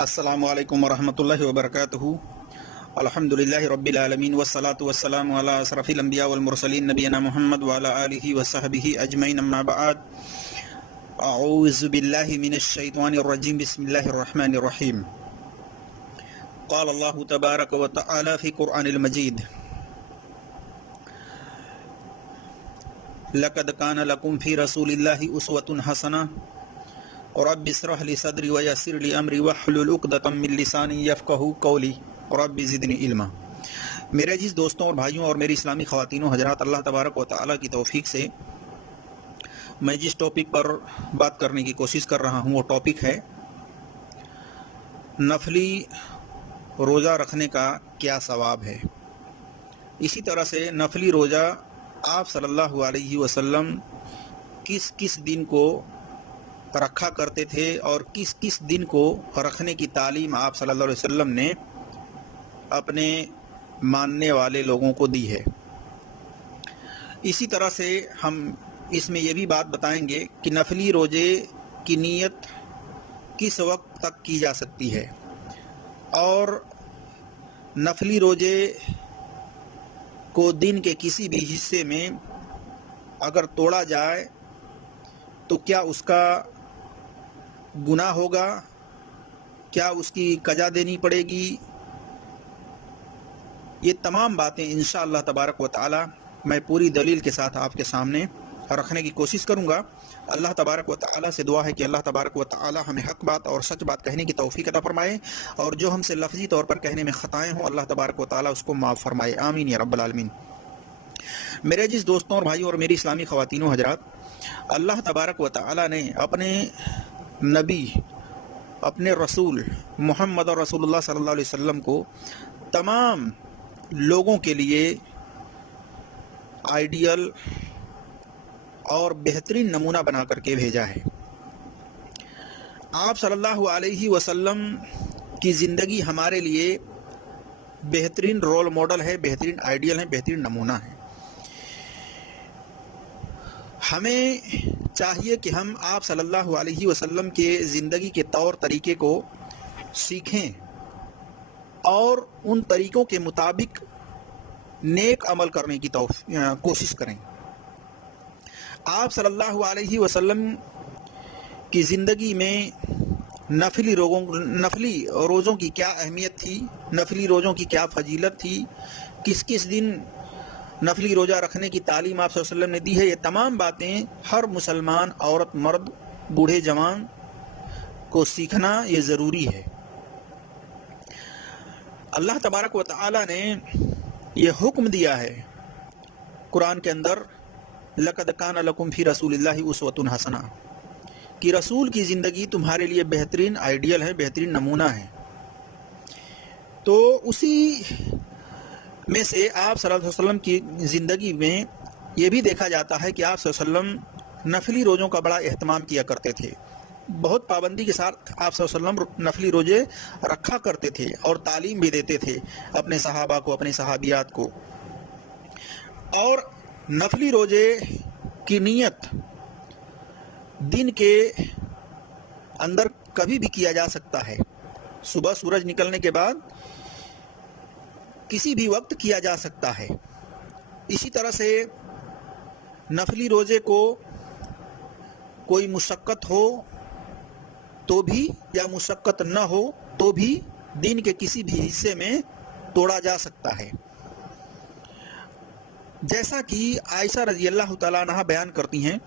السلام علیکم ورحمۃ اللہ وبرکاتہ۔ الحمدللہ رب العالمین والصلاة والسلام علی اشرف الانبیاء والمرسلین نبینا محمد وعلی آلہ وصحبہ اجمعین، اما بعد، اعوذ باللہ من الشیطان الرجیم، بسم اللہ الرحمن الرحیم۔ قال اللہ تبارک و تعالی فی قرآن المجید: لقد کان لکم فی رسول اللہ اسوۃ حسنہ رب اشرح لی صدری ویسر لی امری واحلل عقدۃ من لسانی یفقہوا قولی رب زدنی علما۔ میرے عزیز دوستوں اور بھائیوں اور میری اسلامی خواتین و حضرات، اللہ تبارک و تعالیٰ کی توفیق سے میں جس ٹاپک پر بات کرنے کی کوشش کر رہا ہوں وہ ٹاپک ہے نفلی روزہ رکھنے کا کیا ثواب ہے۔ اسی طرح سے نفلی روزہ آپ صلی اللہ علیہ وسلم کس کس دن کو رکھا کرتے تھے اور کس کس دن کو رکھنے کی تعلیم آپ صلی اللہ علیہ وسلم نے اپنے ماننے والے لوگوں کو دی ہے۔ اسی طرح سے ہم اس میں یہ بھی بات بتائیں گے کہ نفلی روزے کی نیت کس وقت تک کی جا سکتی ہے، اور نفلی روزے کو دن کے کسی بھی حصے میں اگر توڑا جائے تو کیا اس کا گناہ ہوگا، کیا اس کی قضا دینی پڑے گی۔ یہ تمام باتیں انشاءاللہ تبارک و تعالی میں پوری دلیل کے ساتھ آپ کے سامنے رکھنے کی کوشش کروں گا۔ اللہ تبارک و تعالی سے دعا ہے کہ اللہ تبارک و تعالی ہمیں حق بات اور سچ بات کہنے کی توفیق عطا فرمائے، اور جو ہم سے لفظی طور پر کہنے میں خطائیں ہوں اللہ تبارک و تعالی اس کو معاف فرمائے، آمین یا رب العالمین۔ میرے جس دوستوں اور بھائیوں اور میری اسلامی خواتین و حضرات، اللہ تبارک و تعالی نے اپنے نبی، اپنے رسول محمد رسول اللہ صلی اللہ علیہ وسلم کو تمام لوگوں کے لیے آئیڈیل اور بہترین نمونہ بنا کر کے بھیجا ہے۔ آپ صلی اللہ علیہ وسلم کی زندگی ہمارے لیے بہترین رول ماڈل ہے، بہترین آئیڈیل ہے، بہترین نمونہ ہے۔ ہمیں چاہیے کہ ہم آپ صلی اللہ علیہ وسلم کے زندگی کے طور طریقے کو سیکھیں اور ان طریقوں کے مطابق نیک عمل کرنے کی کوشش کریں۔ آپ صلی اللہ علیہ وسلم کی زندگی میں نفلی روزوں کی کیا اہمیت تھی، نفلی روزوں کی کیا فضیلت تھی، کس کس دن نفلی روزہ رکھنے کی تعلیم آپ صلی اللہ علیہ وسلم نے دی ہے، یہ تمام باتیں ہر مسلمان عورت، مرد، بوڑھے، جوان کو سیکھنا یہ ضروری ہے۔ اللہ تبارک و تعالی نے یہ حکم دیا ہے قرآن کے اندر، لقد کان لکم فی رسول اللہ اسوۃ حسنہ، کہ رسول کی زندگی تمہارے لیے بہترین آئیڈیل ہے، بہترین نمونہ ہے۔ تو اسی میں سے آپ صلی اللہ علیہ وسلم کی زندگی میں یہ بھی دیکھا جاتا ہے کہ آپ صلی اللہ علیہ وسلم نفلی روزوں کا بڑا اہتمام کیا کرتے تھے، بہت پابندی کے ساتھ آپ صلی اللہ علیہ وسلم نفلی روزے رکھا کرتے تھے اور تعلیم بھی دیتے تھے اپنے صحابہ کو، اپنے صحابیات کو۔ اور نفلی روزے کی نیت دن کے اندر کبھی بھی کیا جا سکتا ہے، صبح سورج نکلنے کے بعد کسی بھی وقت کیا جا سکتا ہے۔ اسی طرح سے نفلی روزے کو کوئی مشقت ہو تو بھی یا مشقت نہ ہو تو بھی دن کے کسی بھی حصے میں توڑا جا سکتا ہے۔ جیسا کہ عائشہ رضی اللہ تعالیٰ عنہ بیان کرتی ہیں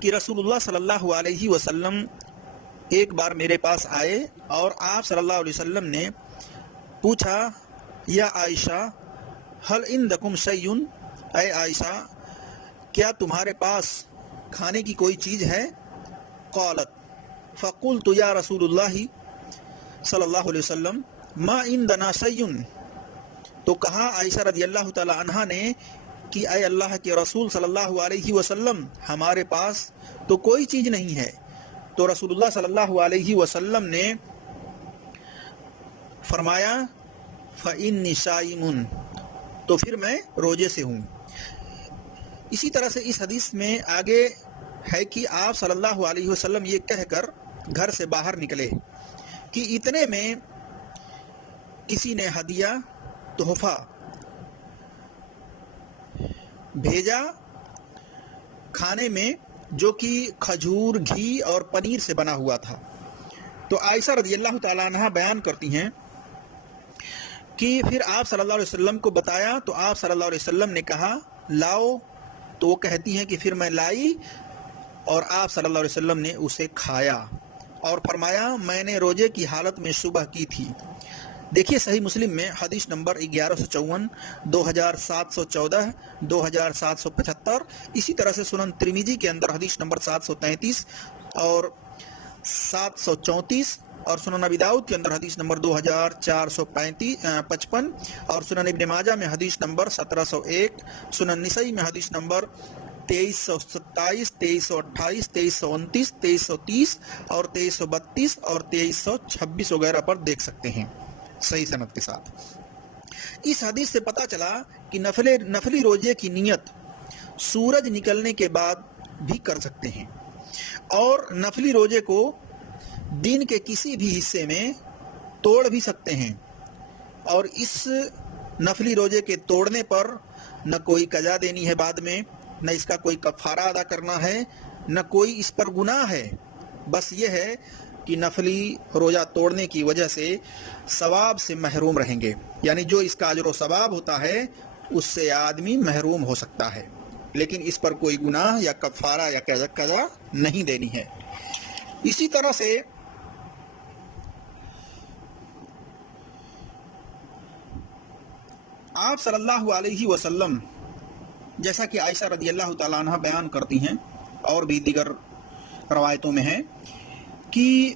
کہ رسول اللہ صلی اللہ علیہ وسلم ایک بار میرے پاس آئے اور آپ صلی اللہ علیہ وسلم نے پوچھا، یا عائشہ حل عندکم شیء، اے عائشہ کیا تمہارے پاس کھانے کی کوئی چیز ہے؟ قالت فقلت یا رسول اللہ صلی اللہ علیہ وسلم ما عندنا شیء، تو کہا عائشہ رضی اللہ تعالی عنہا نے کہ اے اللہ کے رسول صلی اللہ علیہ وسلم ہمارے پاس تو کوئی چیز نہیں ہے۔ تو رسول اللہ صلی اللہ علیہ وسلم نے فرمایا فإنی صائم، تو پھر میں روزے سے ہوں۔ اسی طرح سے اس حدیث میں آگے ہے کہ آپ صلی اللہ علیہ وسلم یہ کہہ کر گھر سے باہر نکلے کہ اتنے میں کسی نے ہدیہ تحفہ بھیجا کھانے میں جو کہ کھجور، گھی اور پنیر سے بنا ہوا تھا۔ تو عائشہ رضی اللہ تعالیٰ عنہ بیان کرتی ہیں کہ پھر آپ صلی اللہ علیہ وسلم کو بتایا تو آپ صلی اللہ علیہ وسلم نے کہا لاؤ، تو وہ کہتی ہیں کہ پھر میں لائی اور آپ صلی اللہ علیہ وسلم نے اسے کھایا اور فرمایا میں نے روزے کی حالت میں صبح کی تھی۔ دیکھیے صحیح مسلم میں حدیث نمبر 1154، 2714، 2775، اسی طرح سے سنن ترمذی کے اندر حدیث نمبر 733 اور 734، اور سنن ابی داؤد کے اندر حدیث نمبر 2455 اور سنن ابن ماجہ میں حدیث نمبر 1701، سنن نسائی میں حدیث نمبر 2327، 2328، 2329، 2330 اور 2332 اور 2326 وغیرہ پر دیکھ سکتے ہیں صحیح سند کے ساتھ۔ اس حدیث سے پتہ چلا کہ نفلی روزے کی نیت سورج نکلنے کے بعد بھی کر سکتے ہیں، اور نفلی روزے کو دن کے کسی بھی حصے میں توڑ بھی سکتے ہیں، اور اس نفلی روزے کے توڑنے پر نہ کوئی قضا دینی ہے بعد میں، نہ اس کا کوئی کفارہ ادا کرنا ہے، نہ کوئی اس پر گناہ ہے۔ بس یہ ہے کہ نفلی روزہ توڑنے کی وجہ سے ثواب سے محروم رہیں گے، یعنی جو اس کا اجر و ثواب ہوتا ہے اس سے آدمی محروم ہو سکتا ہے، لیکن اس پر کوئی گناہ یا کفارہ یا قضا نہیں دینی ہے۔ اسی طرح سے آپ صلی اللہ علیہ وسلم، جیسا کہ عائشہ رضی اللہ تعالیٰ عنہ بیان کرتی ہیں اور بھی دیگر روایتوں میں ہے کہ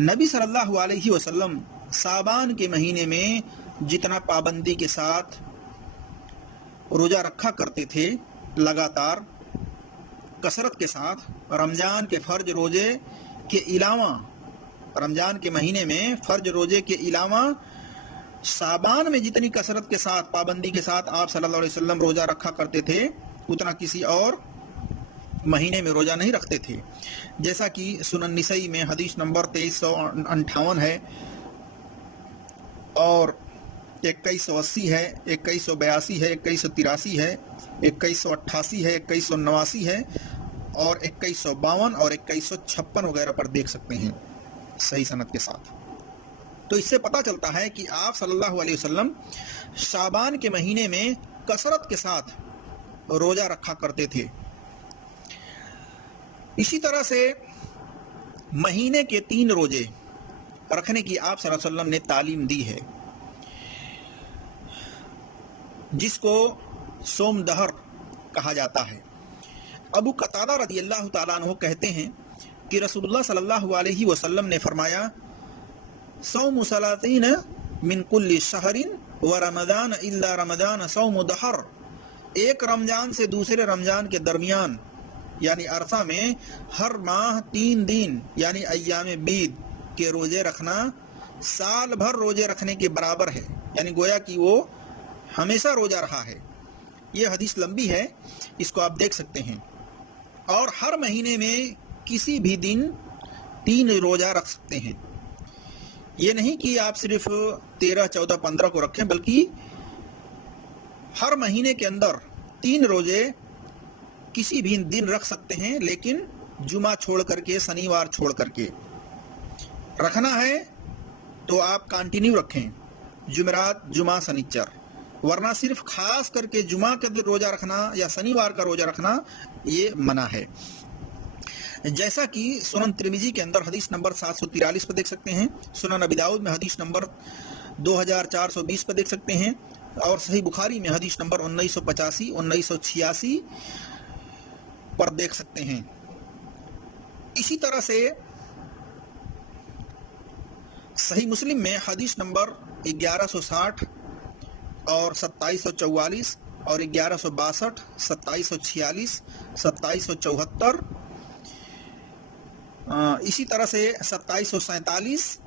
نبی صلی اللہ علیہ وسلم شعبان کے مہینے میں جتنا پابندی کے ساتھ روزہ رکھا کرتے تھے لگاتار کثرت کے ساتھ، رمضان کے فرض روزے کے علاوہ، رمضان کے مہینے میں فرض روزے کے علاوہ شعبان میں جتنی کثرت کے ساتھ پابندی کے ساتھ آپ صلی اللہ علیہ وسلم روزہ رکھا کرتے تھے اتنا کسی اور مہینے میں روزہ نہیں رکھتے تھے، جیسا کہ سنن نسائی میں حدیث نمبر 2358 ہے اور 2180 ہے، 2182 ہے، 2183 ہے، 2188 ہے، 2189 ہے اور 2152 اور 2156 وغیرہ پر دیکھ سکتے ہیں صحیح سند کے ساتھ۔ تو اس سے پتہ چلتا ہے کہ آپ صلی اللہ علیہ وسلم شعبان کے مہینے میں کثرت کے ساتھ روزہ رکھا کرتے تھے۔ اسی طرح سے مہینے کے 3 روزے رکھنے کی آپ صلی اللہ علیہ وسلم نے تعلیم دی ہے، جس کو سوم دہر کہا جاتا ہے۔ ابو قتادہ رضی اللہ تعالیٰ عنہ کہتے ہیں کہ رسول اللہ صلی اللہ علیہ وسلم نے فرمایا صوم 30 من کل شہر ورمضان الا رمضان صوم دہر، ایک رمضان سے دوسرے رمضان کے درمیان یعنی عرصہ میں ہر ماہ 3 دن یعنی ایام بید کے روزے رکھنا سال بھر روزے رکھنے کے برابر ہے، یعنی گویا کہ وہ ہمیشہ روزہ رہا ہے۔ یہ حدیث لمبی ہے، اس کو آپ دیکھ سکتے ہیں، اور ہر مہینے میں کسی بھی دن 3 روزہ رکھ سکتے ہیں۔ یہ نہیں کہ آپ صرف 13، 14، 15 کو رکھیں، بلکہ ہر مہینے کے اندر 3 روزے کسی بھی دن رکھ سکتے ہیں، لیکن جمعہ چھوڑ کر کے، شنیوار چھوڑ کر کے رکھنا ہے تو آپ کنٹینیو رکھیں، جمعرات، جمعہ، سنیچر، ورنہ صرف خاص کر کے جمعہ کا دن روزہ رکھنا یا شنیوار کا روزہ رکھنا یہ منع ہے۔ جیسا کہ سنن ترمذی کے اندر حدیث نمبر 743 پر دیکھ سکتے ہیں، سنن ابی داؤد میں حدیث نمبر 2420 پر دیکھ سکتے ہیں، اور صحیح بخاری میں حدیث نمبر 1985، 1986 پر دیکھ سکتے ہیں۔ اسی طرح سے صحیح مسلم میں حدیث نمبر 1160 اور 2744 اور 1162، 2746، 2774، اسی طرح سے 2747،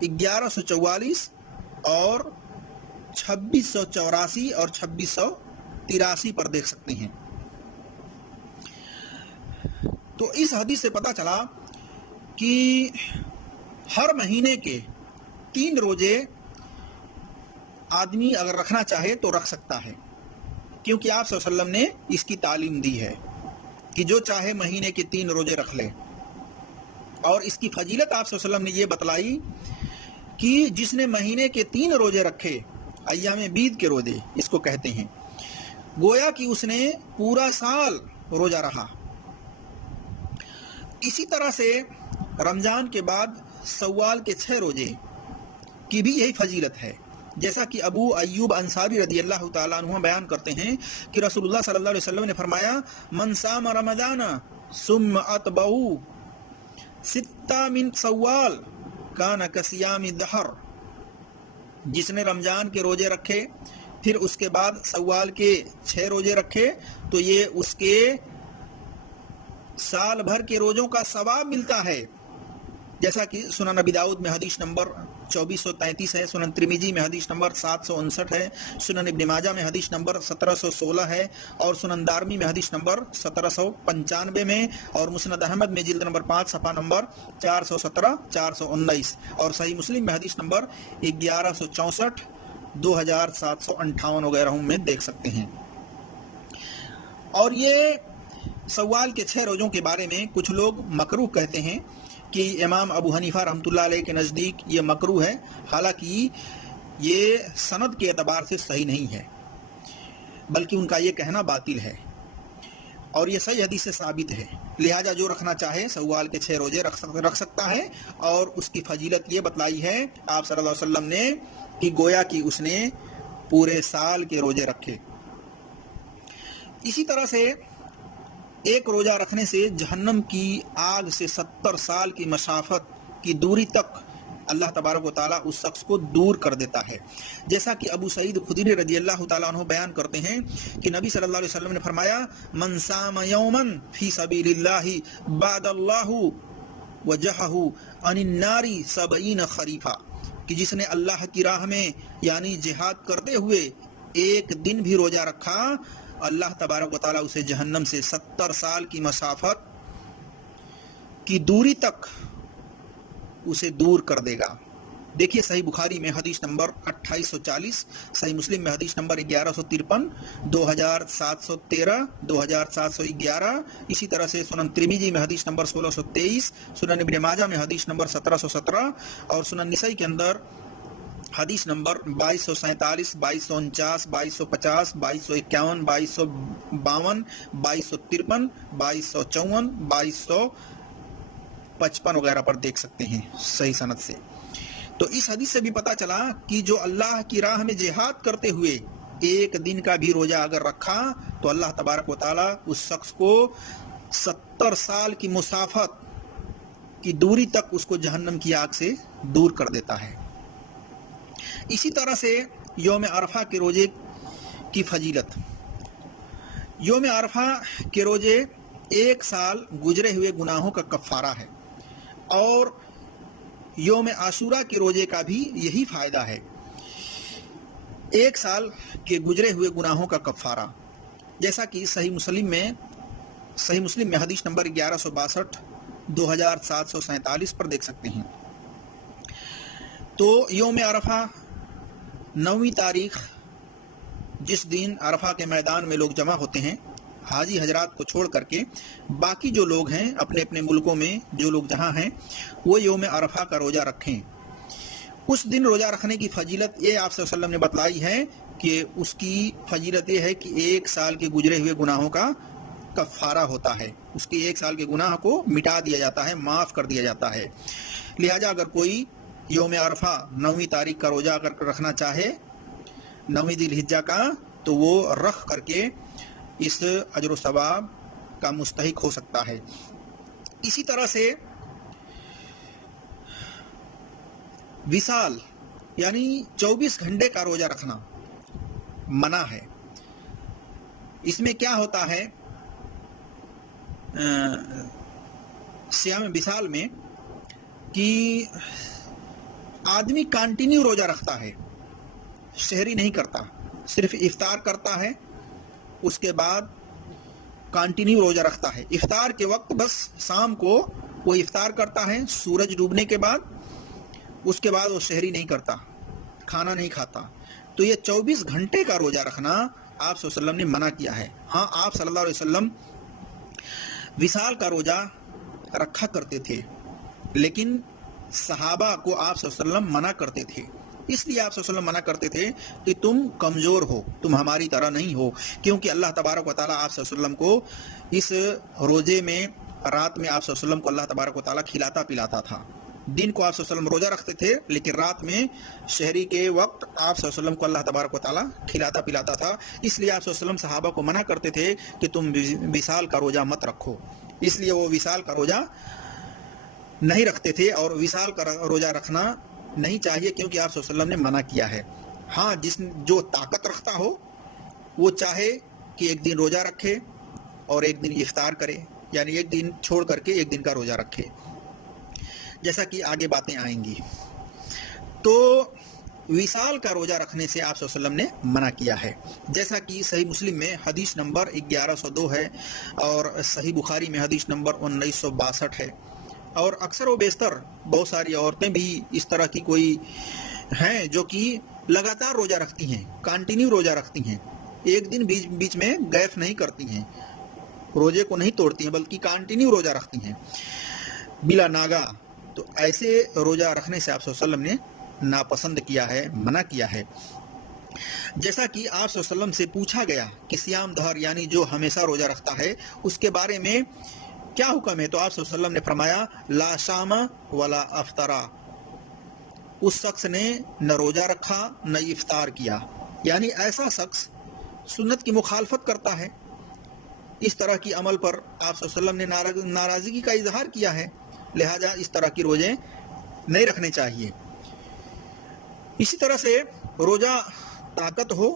1144 اور 2684 اور 2683 پر دیکھ سکتے ہیں۔ تو اس حدیث سے پتہ چلا کہ ہر مہینے کے 3 روزے آدمی اگر رکھنا چاہے تو رکھ سکتا ہے، کیونکہ آپ صلی اللہ علیہ وسلم نے اس کی تعلیم دی ہے کہ جو چاہے مہینے کے 3 روزے رکھ لے۔ اور اس کی فضیلت آپ صلی اللہ علیہ وسلم نے یہ بتلائی کہ جس نے مہینے کے 3 روزے رکھے، ایام بیض کے روزے اس کو کہتے ہیں، گویا کہ اس نے پورا سال روزہ رہا۔ اسی طرح سے رمضان کے بعد سوال کے 6 روزے کی بھی یہی فضیلت ہے، جیسا کہ ابو ایوب انصاری رضی اللہ تعالیٰ عنہ بیان کرتے ہیں کہ رسول اللہ صلی اللہ علیہ وسلم نے فرمایا، من صام رمضان ثم اتبعہ 6 من سوال کان کصیام الدہر، جس نے رمضان کے روزے رکھے پھر اس کے بعد سوال کے 6 روزے رکھے تو یہ اس کے سال بھر کے روزوں کا ثواب ملتا ہے، جیسا کہ سنن ابی داؤد میں حدیث نمبر 2433 ہے، سنن ترمذی میں حدیث نمبر 759 ہے، سنن ابن ماجہ میں حدیث نمبر 1716 ہے، اور سنن دارمی میں حدیث نمبر 1795 میں، اور مسند احمد میں جلد نمبر 5 صفحہ نمبر 417 419، اور صحیح مسلم میں حدیث نمبر 1164 2758 وغیرہ میں دیکھ سکتے ہیں۔ اور یہ سوال کے 6 روزوں کے بارے میں کچھ لوگ مکروہ کہتے ہیں کہ امام ابو حنیفہ رحمۃ اللہ علیہ کے نزدیک یہ مکروہ ہے، حالانکہ یہ سند کے اعتبار سے صحیح نہیں ہے، بلکہ ان کا یہ کہنا باطل ہے، اور یہ صحیح حدیث سے ثابت ہے۔ لہٰذا جو رکھنا چاہے سوال کے 6 روزے رکھ سکتا ہے، اور اس کی فضیلت یہ بتلائی ہے آپ صلی اللہ علیہ وسلم نے کہ گویا کہ اس نے پورے سال کے روزے رکھے۔ اسی طرح سے ایک روزہ رکھنے سے جہنم کی آگ سے 70 سال کی مسافت کی دوری تک اللہ تبارک و تعالیٰ اس شخص کو دور کر دیتا ہے، جیسا کہ ابو سعید خدری رضی اللہ تعالیٰ عنہ بیان کرتے ہیں کہ نبی صلی اللہ علیہ وسلم نے فرمایا، من صام یوما فی سبیل اللہ بعد اللہ وجہہ عن النار 70 خریفا، کہ جس نے اللہ کی راہ میں یعنی جہاد کرتے ہوئے ایک دن بھی روزہ رکھا، اللہ تبارک و تعالیٰ اسے جہنم سے 70 سال کی مسافت کی دوری تک اسے دور کر دے گا۔ دیکھیے صحیح بخاری میں حدیث نمبر 2840، صحیح مسلم میں حدیث نمبر 1153، 2713، 2711، اسی طرح سے سنن ترمذی میں حدیث نمبر 1623، سنن ابن ماجہ میں حدیث نمبر 1717، اور سنن نسائی کے اندر حدیث نمبر 2247، 2249، 2250، 2251، 2252، 2253، 2254، 2255 وغیرہ پر دیکھ سکتے ہیں صحیح سند سے۔ تو اس حدیث سے بھی پتہ چلا کہ جو اللہ کی راہ میں جہاد کرتے ہوئے ایک دن کا بھی روزہ اگر رکھا تو اللہ تبارک و تعالیٰ اس شخص کو 70 سال کی مسافت کی دوری تک اس کو جہنم کی آگ سے دور کر دیتا ہے۔ اسی طرح سے یوم عرفہ کے روزے کی فضیلت، یوم عرفہ کے روزے 1 سال گزرے ہوئے گناہوں کا کفارہ ہے، اور یوم عاشورہ کے روزے کا بھی یہی فائدہ ہے، 1 سال کے گزرے ہوئے گناہوں کا کفارہ، جیسا کہ صحیح مسلم میں حدیث نمبر 1162، 2747 پر دیکھ سکتے ہیں۔ تو یوم عرفہ 9ویں تاریخ، جس دن عرفہ کے میدان میں لوگ جمع ہوتے ہیں، حاجی حضرات کو چھوڑ کر کے باقی جو لوگ ہیں اپنے اپنے ملکوں میں جو لوگ جہاں ہیں وہ یوم عرفہ کا روزہ رکھیں۔ اس دن روزہ رکھنے کی فضیلت یہ آپ صلی اللہ علیہ وسلم نے بتلائی ہے کہ اس کی فضیلت یہ ہے کہ 1 سال کے گزرے ہوئے گناہوں کا کفارہ ہوتا ہے، اس کے 1 سال کے گناہ کو مٹا دیا جاتا ہے، معاف کر دیا جاتا ہے۔ لہٰذا اگر کوئی یوم عرفہ 9ویں تاریخ کا روزہ اگر رکھنا چاہے 9ویں ذی الحجہ کا، تو وہ رکھ کر کے اس اجر و ثواب کا مستحق ہو سکتا ہے۔ اسی طرح سے وصال یعنی 24 گھنٹے کا روزہ رکھنا منع ہے۔ اس میں کیا ہوتا ہے، صیام وصال میں کہ آدمی کنٹینیو روزہ رکھتا ہے، سحری نہیں کرتا، صرف افطار کرتا ہے، اس کے بعد کنٹینیو روزہ رکھتا ہے۔ افطار کے وقت بس شام کو وہ افطار کرتا ہے سورج ڈوبنے کے بعد، اس کے بعد وہ سحری نہیں کرتا، کھانا نہیں کھاتا. تو یہ 24 گھنٹے کا روزہ رکھنا آپ صلی اللہ علیہ وسلم نے منع کیا ہے. ہاں، آپ صلی اللہ علیہ وسلم وصال کا روزہ رکھا کرتے تھے، لیکن صحابہ کو آپ صلی اللہ علیہ وسلم منع کرتے تھے. اس لیے آپ صلی اللہ علیہ وسلم منع کرتے تھے کہ تم کمزور ہو، تم ہماری طرح نہیں ہو، کیونکہ اللہ تبارک و تعالیٰ آپ صلی اللہ علیہ وسلم کو اس روزے میں، رات میں آپ صلی اللہ علیہ وسلم کو اللہ تبارک و تعالیٰ کھلاتا پلاتا تھا. دن کو آپ صلی اللہ علیہ وسلم روزہ رکھتے تھے، لیکن رات میں سحری کے وقت آپ صلی اللہ علیہ وسلم کو اللہ تبارک و تعالیٰ کھلاتا پلاتا تھا. اس لیے آپ صلی اللہ علیہ وسلم صحابہ کو منع کرتے تھے کہ تم وصال کا روزہ مت رکھو. اس لیے وہ وصال کا روزہ نہیں رکھتے تھے، اور وصال کا روزہ رکھنا نہیں چاہیے کیونکہ آپ صلی اللہ علیہ وسلم نے منع کیا ہے. ہاں، جو طاقت رکھتا ہو وہ چاہے کہ ایک دن روزہ رکھے اور ایک دن افطار کرے، یعنی ایک دن چھوڑ کر کے ایک دن کا روزہ رکھے، جیسا کہ آگے باتیں آئیں گی. تو وصال کا روزہ رکھنے سے آپ صلی اللہ علیہ وسلم نے منع کیا ہے، جیسا کہ صحیح مسلم میں حدیث نمبر 1102 ہے، اور صحیح بخاری میں حدیث نمبر 1962 ہے. اور اکثر و بیشتر بہت ساری عورتیں بھی اس طرح کی کوئی ہیں جو کہ لگاتار روزہ رکھتی ہیں، کانٹینیو روزہ رکھتی ہیں، ایک دن بیچ میں گیپ نہیں کرتی ہیں، روزے کو نہیں توڑتی ہیں بلکہ کانٹینیو روزہ رکھتی ہیں بلا ناگا. تو ایسے روزہ رکھنے سے آپ صلی اللہ علیہ وسلم نے ناپسند کیا ہے، منع کیا ہے. جیسا کہ آپ صلی اللہ علیہ وسلم سے پوچھا گیا کہ صیام دہر یعنی جو ہمیشہ روزہ رکھتا ہے اس کے بارے میں کیا حکم ہے، تو آپ صلی اللہ علیہ وسلم نے فرمایا لا شام ولا افطرا. اس شخص نے نہ روزہ رکھا نہ افطار کیا، یعنی ایسا شخص سنت کی مخالفت کرتا ہے. اس طرح کی عمل پر آپ صلی اللہ علیہ وسلم نے ناراضگی کا اظہار کیا ہے، لہذا اس طرح کی روزے نہیں رکھنے چاہیے. اسی طرح سے روزہ طاقت ہو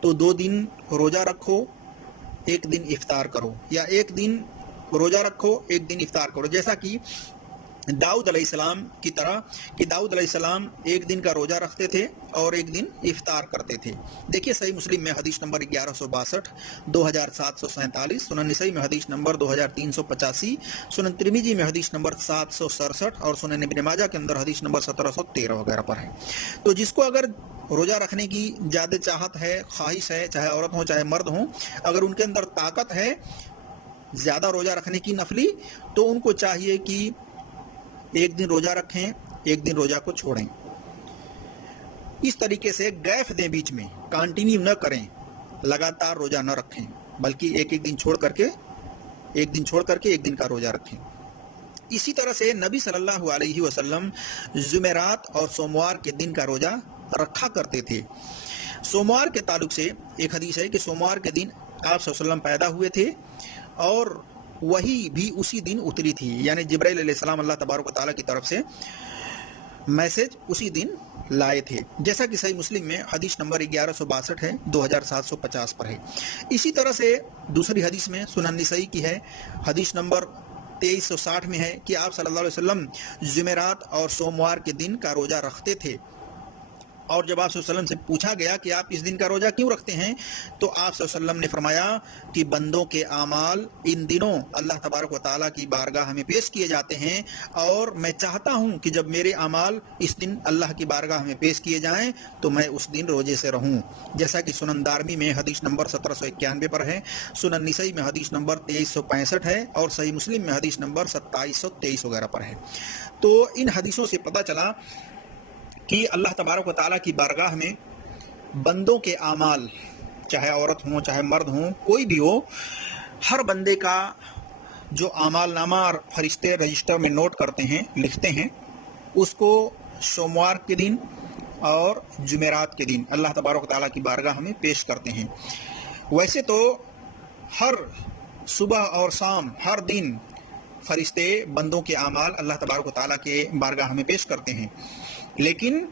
تو 2 دن روزہ رکھو، 1 دن افطار کرو، یا 1 دن روزہ رکھو 1 دن افطار کرو، جیسا کہ داؤد علیہ السلام کی طرح کہ داؤد علیہ السلام 1 دن کا روزہ رکھتے تھے اور 1 دن افطار کرتے تھے. دیکھیے صحیح مسلم میں حدیث نمبر 1162، 2747، سنن نسائی میں حدیث نمبر 2385، سنن ترمذی میں حدیث نمبر 767، اور سنن ابن ماجہ کے اندر حدیث نمبر 1713 وغیرہ پر ہے. تو جس کو اگر روزہ رکھنے کی زیادہ چاہت ہے، خواہش ہے، چاہے عورت ہوں چاہے مرد ہوں، اگر ان کے اندر طاقت ہے زیادہ روزہ رکھنے کی نفلی، تو ان کو چاہیے کہ 1 دن روزہ رکھیں، 1 دن روزہ کو چھوڑیں. اس طریقے سے گیپ دیں، بیچ میں کانٹینیو نہ کریں، لگاتار روزہ نہ رکھیں، بلکہ ایک دن چھوڑ کر کے 1 دن کا روزہ رکھیں. اسی طرح سے نبی صلی اللہ علیہ وسلم جمعرات اور سوموار کے دن کا روزہ رکھا کرتے تھے. سوموار کے تعلق سے ایک حدیث ہے کہ سوموار کے دن آپ صلی اللہ علیہ وسلم پیدا ہوئے تھے اور وہی بھی اسی دن اتری تھی، یعنی جبرائیل علیہ السلام اللہ تبارک و تعالیٰ کی طرف سے میسج اسی دن لائے تھے، جیسا کہ صحیح مسلم میں حدیث نمبر 1162 ہے، 2750 پر ہے. اسی طرح سے دوسری حدیث میں سنن نسائی کی ہے، حدیث نمبر 2360 میں ہے کہ آپ صلی اللہ علیہ وسلم جمعرات اور سوموار کے دن کا روزہ رکھتے تھے. اور جب آپ صلی اللہ علیہ وسلم سے پوچھا گیا کہ آپ اس دن کا روزہ کیوں رکھتے ہیں، تو آپ صلی اللہ علیہ وسلم نے فرمایا کہ بندوں کے اعمال ان دنوں اللہ تبارک و تعالیٰ کی بارگاہ میں پیش کیے جاتے ہیں، اور میں چاہتا ہوں کہ جب میرے اعمال اس دن اللہ کی بارگاہ میں پیش کیے جائیں تو میں اس دن روزے سے رہوں، جیسا کہ سنن دارمی میں حدیث نمبر 1791 پر ہے، سنن نسائی میں حدیث نمبر 2365 ہے، اور صحیح مسلم میں حدیث نمبر 2723 وغیرہ پر ہے. تو ان حدیثوں سے پتہ چلا کہ اللہ تبارک و تعالیٰ کی بارگاہ میں بندوں کے اعمال، چاہے عورت ہوں چاہے مرد ہوں کوئی بھی ہو، ہر بندے کا جو اعمال نامہ فرشتے رجسٹر میں نوٹ کرتے ہیں، لکھتے ہیں، اس کو سوموار کے دن اور جمعرات کے دن اللہ تبارک و تعالیٰ کی بارگاہ میں پیش کرتے ہیں. ویسے تو ہر صبح اور شام ہر دن فرشتے بندوں کے اعمال اللہ تبارک و تعالیٰ کے بارگاہ میں پیش کرتے ہیں، لیکن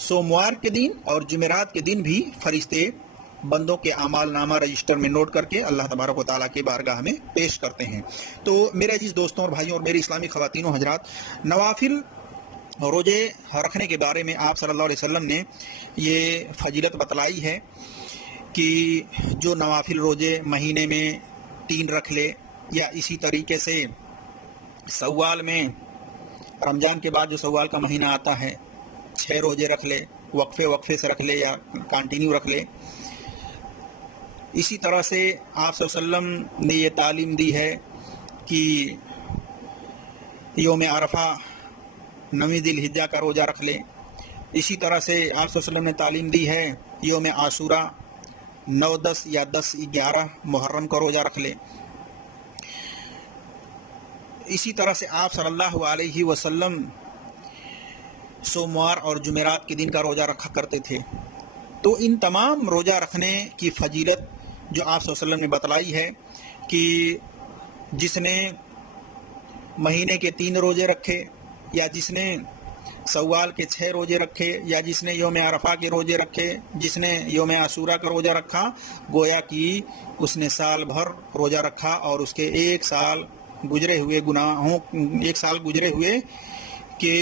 سوموار کے دن اور جمعرات کے دن بھی فرشتے بندوں کے اعمال نامہ رجسٹر میں نوٹ کر کے اللہ تبارک و تعالیٰ کی بارگاہ میں پیش کرتے ہیں. تو میرے عزیز دوستوں اور بھائیوں اور میری اسلامی خواتین و حضرات، نوافل روزے رکھنے کے بارے میں آپ صلی اللہ علیہ وسلم نے یہ فضیلت بتلائی ہے کہ جو نوافل روزے مہینے میں 3 رکھ لے، یا اسی طریقے سے سوال میں رمضان کے بعد جو سوال کا مہینہ آتا ہے 6 روزے رکھ لے، وقفے سے رکھ لے یا کنٹینیو رکھ لے۔ اسی طرح سے آپ صلی اللہ علیہ وسلم نے یہ تعلیم دی ہے کہ یوم عرفہ 9 ذی الحجہ کا روزہ رکھ لے۔ اسی طرح سے آپ صلی اللہ علیہ وسلم نے تعلیم دی ہے یوم عاشورہ 9، 10 یا 10، 11 محرم کا روزہ رکھ لے۔ اسی طرح سے آپ صلی اللہ علیہ وسلم سوموار اور جمعرات کے دن کا روزہ رکھا کرتے تھے۔ تو ان تمام روزہ رکھنے کی فضیلت جو آپ صلی اللہ علیہ وسلم نے بتلائی ہے کہ جس نے مہینے کے 3 روزے رکھے، یا جس نے سوال کے 6 روزے رکھے، یا جس نے یوم عرفہ کے روزے رکھے، جس نے یوم عاشورہ کا روزہ رکھا، گویا کہ اس نے سال بھر روزہ رکھا اور اس کے ایک سال گزرے ہوئے کہ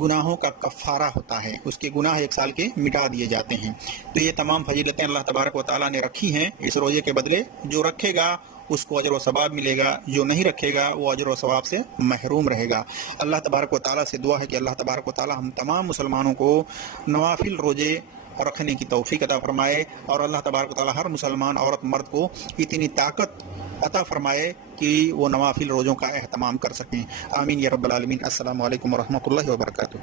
گناہوں کا کفارہ ہوتا ہے، اس کے گناہ ایک سال کے مٹا دیے جاتے ہیں۔ تو یہ تمام فضیلتیں اللہ تبارک و تعالیٰ نے رکھی ہیں اس روزے کے بدلے۔ جو رکھے گا اس کو اجر و ثواب ملے گا، جو نہیں رکھے گا وہ اجر و ثواب سے محروم رہے گا۔ اللہ تبارک و تعالیٰ سے دعا ہے کہ اللہ تبارک و تعالیٰ ہم تمام مسلمانوں کو نوافل روزے رکھنے کی توفیق عطا فرمائے، اور اللہ تبارک و تعالیٰ ہر مسلمان عورت مرد کو اتنی طاقت عطا فرمائے کہ وہ نوافل روزوں کا اہتمام کر سکیں۔ آمین یا رب العالمین۔ السلام علیکم ورحمۃ اللہ وبرکاتہ۔